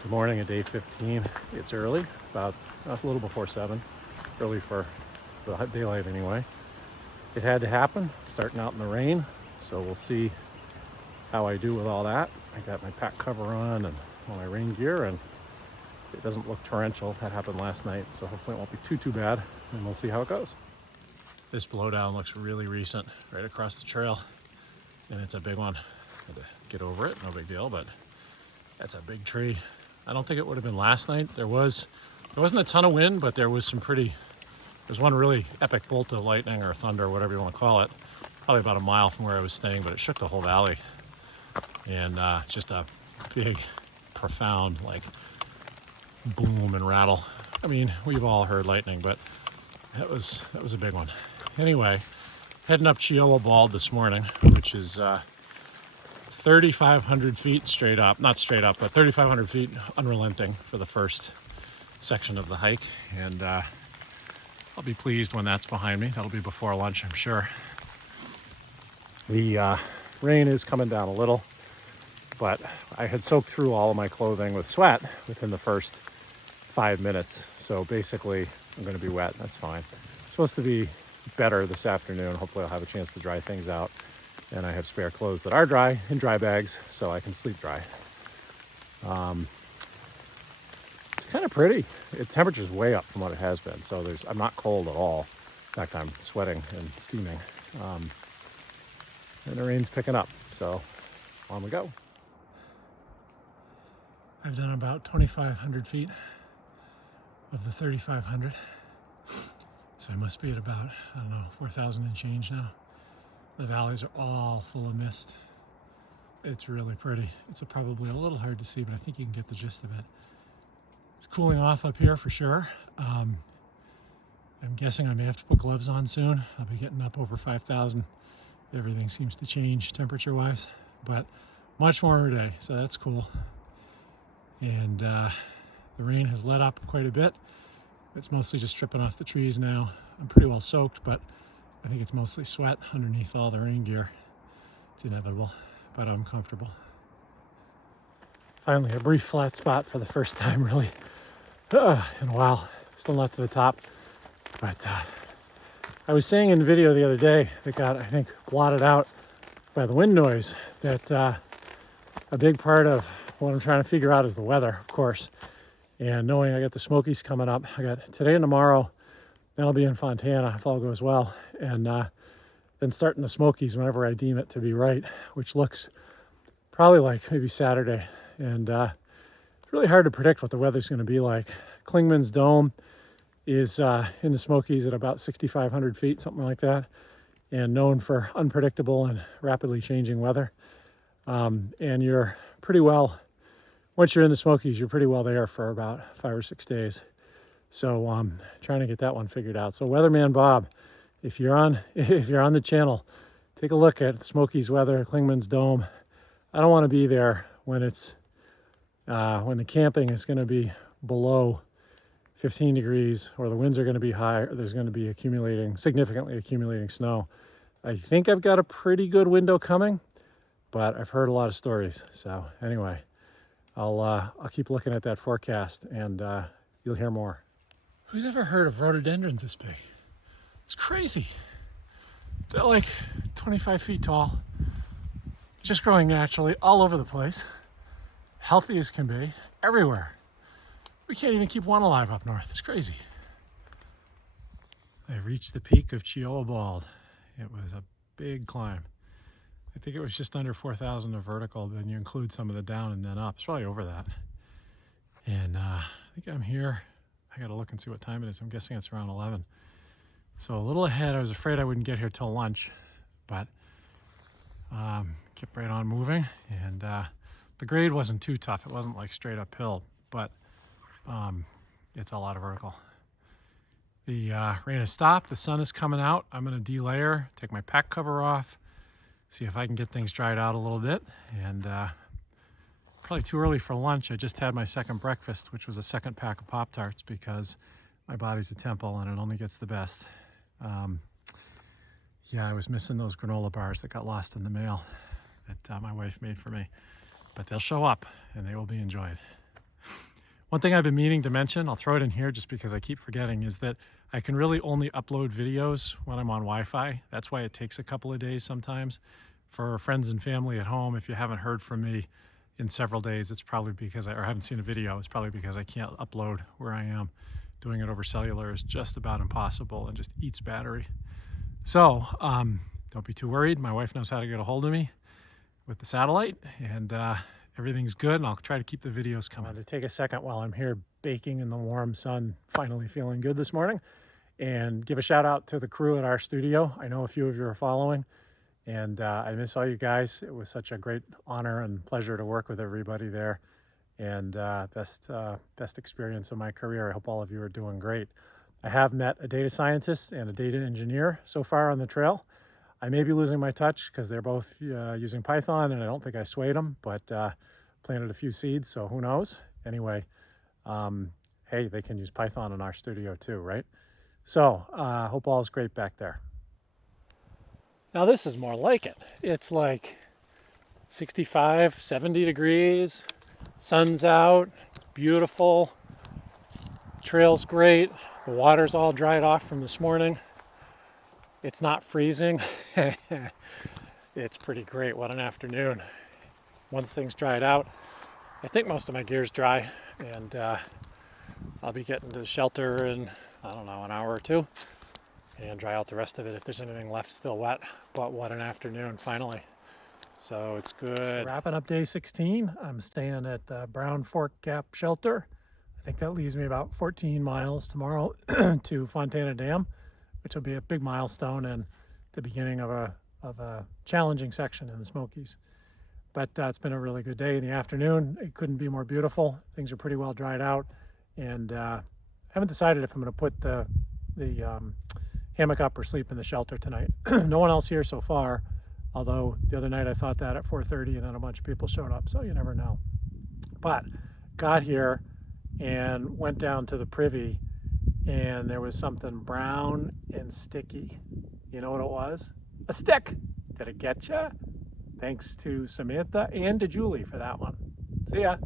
It's the morning of day 15. It's early, about a little before 7. Early for the daylight anyway. It had to happen, starting out in the rain, so we'll see how I do with all that. I got my pack cover on and all my rain gear, and it doesn't look torrential. That happened last night, so hopefully it won't be too bad, and we'll see how it goes. This blowdown looks really recent, right across the trail, and it's a big one. Had to get over it, no big deal, but that's a big tree. I don't think it would have been last night. There wasn't a ton of wind, but there's one really epic bolt of lightning or thunder, whatever you want to call it, probably about a mile from where I was staying, but it shook the whole valley. And just a big, profound, like, boom and rattle. I mean, we've all heard lightning, but that was a big one. Anyway, heading up Chihuahua Bald this morning, which is 3,500 feet straight up. Not straight up, but 3,500 feet unrelenting for the first section of the hike. And I'll be pleased when that's behind me. That'll be before lunch, I'm sure. The rain is coming down a little, but I had soaked through all of my clothing with sweat within the first 5 minutes. So basically, I'm going to be wet. That's fine. It's supposed to be better this afternoon. Hopefully I'll have a chance to dry things out. And I have spare clothes that are dry in dry bags, so I can sleep dry. It's kind of pretty. The temperature's way up from what it has been, so I'm not cold at all. In fact, I'm sweating and steaming. And the rain's picking up, so on we go. I've done about 2,500 feet of the 3,500. So I must be at about, 4,000 and change now. The valleys are all full of mist. It's really pretty. It's probably a little hard to see, but I think you can get the gist of it. It's cooling off up here for sure. I'm guessing I may have to put gloves on soon. I'll be getting up over 5,000. Everything seems to change temperature-wise, but much warmer day, so that's cool. And the rain has let up quite a bit. It's mostly just dripping off the trees now. I'm pretty well soaked, but I think it's mostly sweat underneath all the rain gear. It's inevitable, but I'm comfortable. Finally, a brief flat spot for the first time, really, in a while. Still not to the top, but I was saying in the video the other day that got, I think, blotted out by the wind noise, that a big part of what I'm trying to figure out is the weather, of course. And knowing I got the Smokies coming up, I got today and tomorrow. Then I'll be in Fontana if all goes well, and then starting the Smokies whenever I deem it to be right, which looks probably like maybe Saturday. And it's really hard to predict what the weather's going to be like. Klingman's Dome is in the Smokies at about 6,500 feet, something like that, and known for unpredictable and rapidly changing weather. And you're pretty well, once you're in the Smokies, you're pretty well there for about 5 or 6 days. So trying to get that one figured out. So Weatherman Bob, if you're on the channel, take a look at Smokies weather, Klingman's Dome. I don't want to be there when it's when the camping is going to be below 15 degrees, or the winds are going to be high, or there's going to be significantly accumulating snow. I think I've got a pretty good window coming, but I've heard a lot of stories. So anyway, I'll keep looking at that forecast, and you'll hear more. Who's ever heard of rhododendrons this big? It's crazy. They're like 25 feet tall, just growing naturally all over the place, healthy as can be, everywhere. We can't even keep one alive up north. It's crazy. I reached the peak of Chihuahua Bald. It was a big climb. I think it was just under 4,000 of vertical, but you include some of the down and then up. It's probably over that. And I think I'm here. I gotta look and see what time it is. I'm guessing it's around 11. So a little ahead. I was afraid I wouldn't get here till lunch, but kept right on moving. And the grade wasn't too tough. It wasn't like straight uphill, but it's a lot of vertical. The rain has stopped. The sun is coming out. I'm gonna delayer, take my pack cover off, see if I can get things dried out a little bit. And probably too early for lunch. I just had my second breakfast, which was a second pack of Pop-Tarts, because my body's a temple and it only gets the best. Yeah, I was missing those granola bars that got lost in the mail that my wife made for me, but they'll show up and they will be enjoyed. One thing I've been meaning to mention, I'll throw it in here just because I keep forgetting, is that I can really only upload videos when I'm on Wi-Fi. That's why it takes a couple of days sometimes. For friends and family at home, if you haven't heard from me in several days, it's probably because or haven't seen a video, it's probably because I can't upload where I am. Doing it over cellular is just about impossible and just eats battery. So don't be too worried. My wife knows how to get a hold of me with the satellite, and everything's good, and I'll try to keep the videos coming. I wanted to take a second while I'm here baking in the warm sun, finally feeling good this morning, and give a shout out to the crew at our studio. I know a few of you are following, and I miss all you guys. It was such a great honor and pleasure to work with everybody there, and best experience of my career. I hope all of you are doing great. I have met a data scientist and a data engineer so far on the trail. I may be losing my touch because they're both using Python, and I don't think I swayed them, but planted a few seeds, so who knows? Anyway, hey, they can use Python in our studio too, right? So hope all is great back there. Now this is more like it. It's like 65, 70 degrees, sun's out, it's beautiful, trail's great, the water's all dried off from this morning. It's not freezing. It's pretty great. What an afternoon. Once things dried out, I think most of my gear's dry, and I'll be getting to the shelter in, I don't know, an hour or two, and dry out the rest of it if there's anything left still wet. But what an afternoon, finally. So it's good. Wrapping up day 16. I'm staying at the Brown Fork Gap Shelter. I think that leaves me about 14 miles tomorrow to Fontana Dam, which will be a big milestone and the beginning of a challenging section in the Smokies. But it's been a really good day in the afternoon. It couldn't be more beautiful. Things are pretty well dried out, and I haven't decided if I'm going to put the hammock up or sleep in the shelter tonight. No one else here so far, although the other night I thought that at 4:30, and then a bunch of people showed up, so you never know. But got here and went down to the privy, and there was something brown and sticky. You know what it was? A stick. Did it get you? Thanks to Samantha and to Julie for that one. See ya.